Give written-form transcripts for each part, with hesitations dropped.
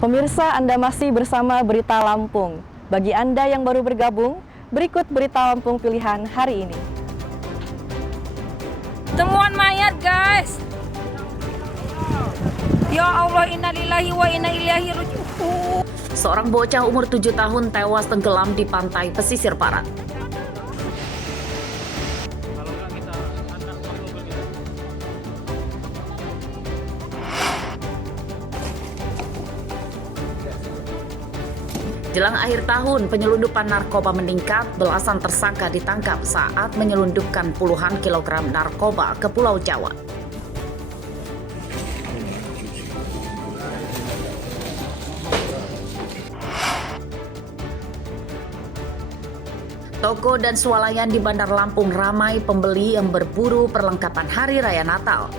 Pemirsa, Anda masih bersama Berita Lampung. Bagi Anda yang baru bergabung, berikut Berita Lampung pilihan hari ini. Temuan mayat, guys. Ya Allah, innalillahi wa inna ilaihi raji'un. Seorang bocah umur 7 tahun tewas tenggelam di pantai pesisir barat. Jelang akhir tahun, penyelundupan narkoba meningkat, belasan tersangka ditangkap saat menyelundupkan puluhan kilogram narkoba ke Pulau Jawa. Toko dan swalayan di Bandar Lampung ramai pembeli yang berburu perlengkapan Hari Raya Natal.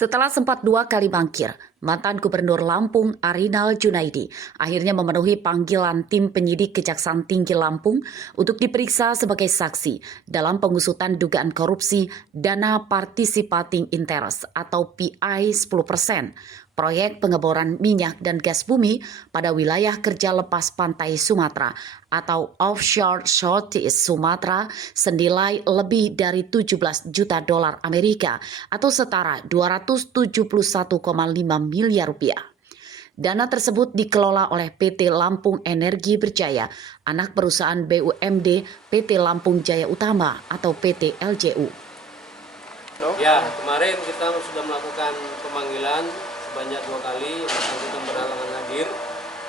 Setelah sempat 2 kali mangkir, mantan Gubernur Lampung Arinal Junaidi akhirnya memenuhi panggilan tim penyidik Kejaksaan Tinggi Lampung untuk diperiksa sebagai saksi dalam pengusutan dugaan korupsi dana participating interest atau PI 10%. Proyek pengeboran minyak dan gas bumi pada wilayah kerja lepas pantai Sumatera atau offshore Southeast Sumatera senilai lebih dari 17 juta dolar Amerika atau setara 271,5 miliar rupiah. Dana tersebut dikelola oleh PT Lampung Energi Berjaya, anak perusahaan BUMD PT Lampung Jaya Utama atau PT LJU. Ya, kemarin kita sudah melakukan pemanggilan sebanyak 2 kali, bersangkutan berhalangan hadir.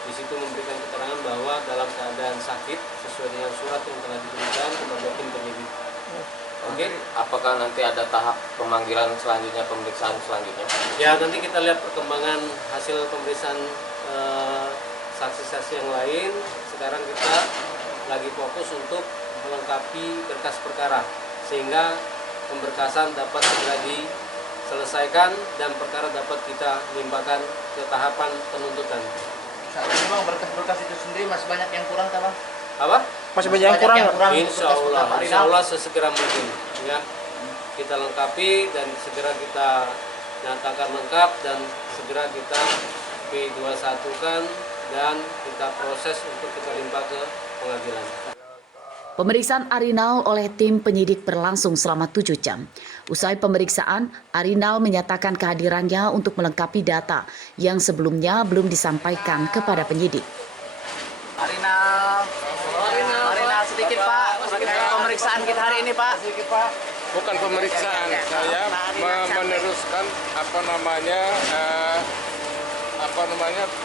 Di situ memberikan keterangan bahwa dalam keadaan sakit sesuai dengan surat yang telah diberikan kepada tim penyidik. Oke. Apakah nanti ada tahap pemanggilan selanjutnya, pemeriksaan selanjutnya? Ya, nanti kita lihat perkembangan hasil pemeriksaan saksi-saksi yang lain. Sekarang kita lagi fokus untuk melengkapi berkas perkara sehingga pemberkasan dapat segera diselesaikan dan perkara dapat kita limpahkan ke tahapan penuntutan. Saat ini Bang, berkas-berkas itu sendiri masih banyak yang kurang, Bang? Apa? Masih banyak yang kurang. Insya Allah sesegera mungkin. Ya, kita lengkapi dan segera kita nyatakan lengkap dan segera kita P21-kan dan kita proses untuk kita limpah ke pengadilan. Pemeriksaan Arinal oleh tim penyidik berlangsung selama 7 jam. Usai pemeriksaan, Arinal menyatakan kehadirannya untuk melengkapi data yang sebelumnya belum disampaikan kepada penyidik. Arinal sedikit Pak, pemeriksaan kita hari ini Pak. Sedikit Pak. Bukan pemeriksaan, saya meneruskan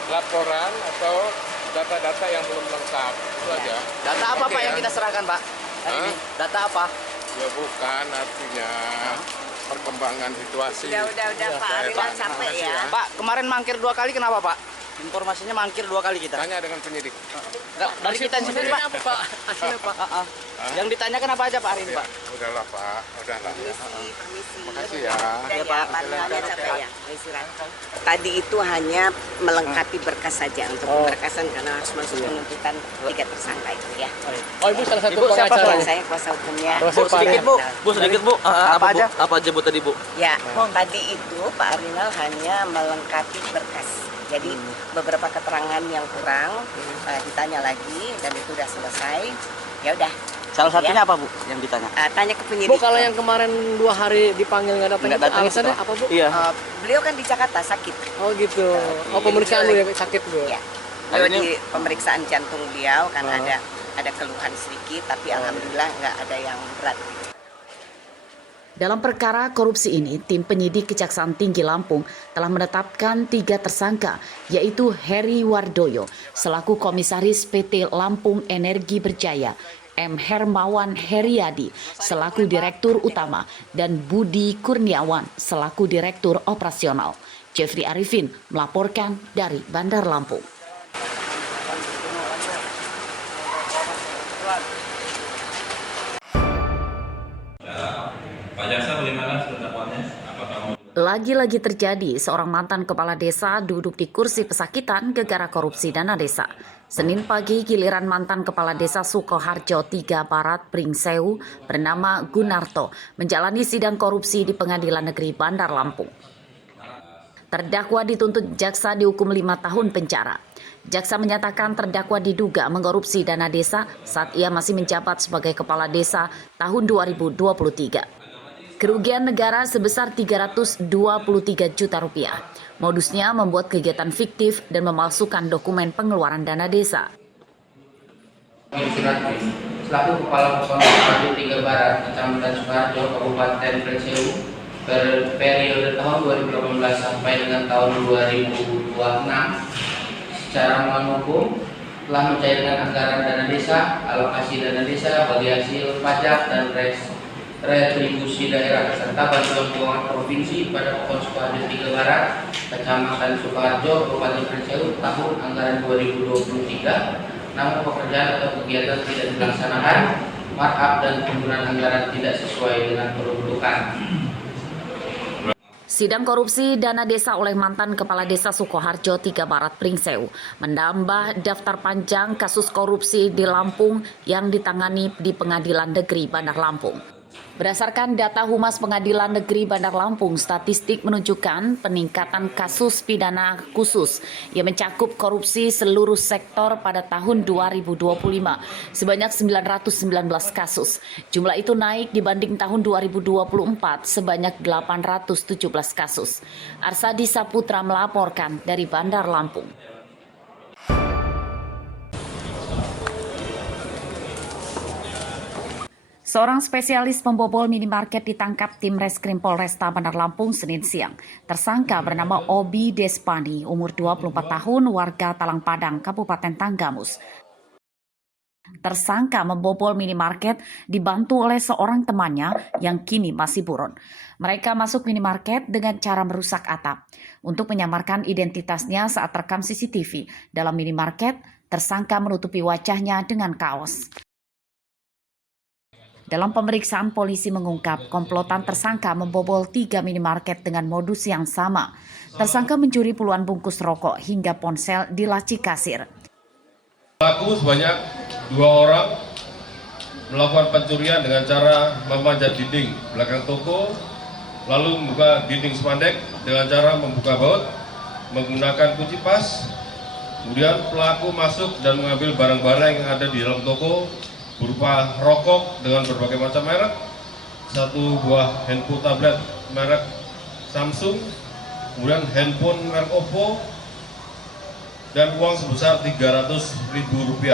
laporan atau data-data yang belum lengkap, itu aja. Data apa Pak yang kita serahkan Pak? Hari ini? Data apa? Ya bukan, artinya perkembangan situasi. Udah Pak Arinal capek ya. Pak, kemarin mangkir 2 kali kenapa Pak? Informasinya mangkir 2 kali kita. Tanya dengan penyidik. Dari kita sendiri Pak. Hasilnya Pak. Yang ditanyakan apa aja Pak hari ini Pak? Udahlah Pak, udahlah. Permisi. Makasih ya. Udah ya, Pak Arinalnya capek ya. Istirahat. Tadi itu hanya melengkapi berkas saja untuk pemberkasan karena harus masuk penuntutan 3 tersangka itu ya. Oh Ibu salah satu pengacara. Saya kuasa hukumnya. Bu sedikit Bu. Apa aja? Apa aja Bu tadi Bu? Ya, tadi itu Pak Arinal hanya melengkapi berkas. Jadi beberapa keterangan yang kurang ditanya lagi dan itu sudah selesai. Ya udah. Salah satunya apa Bu yang ditanya? Tanya ke penyidik. Bu, kalau yang kemarin 2 hari dipanggil nggak datang, alasannya apa Bu? Iya. Beliau kan di Jakarta sakit. Oh gitu. Pemeriksaan dulu ya sakit Bu. Ya. Beliau di pemeriksaan jantung beliau kan ada keluhan sedikit, tapi alhamdulillah nggak ada yang berat. Dalam perkara korupsi ini, tim penyidik Kejaksaan Tinggi Lampung telah menetapkan 3 tersangka, yaitu Heri Wardoyo selaku Komisaris PT Lampung Energi Berjaya, M. Hermawan Heriadi selaku Direktur Utama, dan Budi Kurniawan selaku Direktur Operasional. Jeffrey Arifin melaporkan dari Bandar Lampung. Pak Jaksa bagaimana surat dakwaannya? Lagi-lagi terjadi, seorang mantan kepala desa duduk di kursi pesakitan gara-gara korupsi dana desa. Senin pagi, giliran mantan kepala desa Sukoharjo 3 Barat Pringsewu bernama Gunarto menjalani sidang korupsi di Pengadilan Negeri Bandar Lampung. Terdakwa dituntut jaksa dihukum 5 tahun penjara. Jaksa menyatakan terdakwa diduga mengkorupsi dana desa saat ia masih menjabat sebagai kepala desa tahun 2023. Kerugian negara sebesar 323 juta rupiah. Modusnya membuat kegiatan fiktif dan memalsukan dokumen pengeluaran dana desa. Selaku Kepala Personal 3 Barat, Kecamatan Sukoharjo, Kabupaten Pringsewu, periode tahun 2018 sampai dengan tahun 2026, secara melawan hukum telah mencairkan anggaran dana desa, alokasi dana desa bagi hasil pajak dan retribusi daerah serta bantuan keuangan provinsi pada Pokon Sukoharjo 3 Barat, Kecamatan Sukoharjo, Kabupaten Pringsewu tahun anggaran 2023. Namun pekerjaan atau kegiatan tidak dilaksanakan, markup dan penggunaan anggaran tidak sesuai dengan peruntukan. Sidang korupsi dana desa oleh mantan kepala desa Sukoharjo 3 Barat Pringsewu menambah daftar panjang kasus korupsi di Lampung yang ditangani di Pengadilan Negeri Bandar Lampung. Berdasarkan data Humas Pengadilan Negeri Bandar Lampung, statistik menunjukkan peningkatan kasus pidana khusus yang mencakup korupsi seluruh sektor pada tahun 2025 sebanyak 919 kasus. Jumlah itu naik dibanding tahun 2024 sebanyak 817 kasus. Arsadi Saputra melaporkan dari Bandar Lampung. Seorang spesialis pembobol minimarket ditangkap tim Reskrim Polresta Bandar Lampung Senin siang. Tersangka bernama Obi Despani, umur 24 tahun, warga Talang Padang, Kabupaten Tanggamus. Tersangka membobol minimarket dibantu oleh seorang temannya yang kini masih buron. Mereka masuk minimarket dengan cara merusak atap. Untuk menyamarkan identitasnya saat rekam CCTV dalam minimarket, tersangka menutupi wajahnya dengan kaos. Dalam pemeriksaan, polisi mengungkap komplotan tersangka membobol 3 minimarket dengan modus yang sama. Tersangka mencuri puluhan bungkus rokok hingga ponsel di laci kasir. Pelaku sebanyak 2 orang melakukan pencurian dengan cara memanjat dinding belakang toko, lalu membuka dinding spandek dengan cara membuka baut menggunakan kunci pas. Kemudian pelaku masuk dan mengambil barang-barang yang ada di dalam toko, berupa rokok dengan berbagai macam merek, 1 buah handphone tablet merek Samsung, kemudian handphone merek Oppo, dan uang sebesar Rp300.000.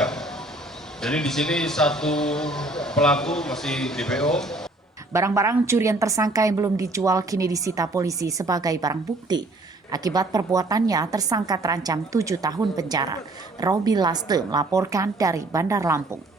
Jadi di sini 1 pelaku masih DPO. Barang-barang curian tersangka yang belum dijual kini disita polisi sebagai barang bukti. Akibat perbuatannya, tersangka terancam 7 tahun penjara. Robi Laste melaporkan dari Bandar Lampung.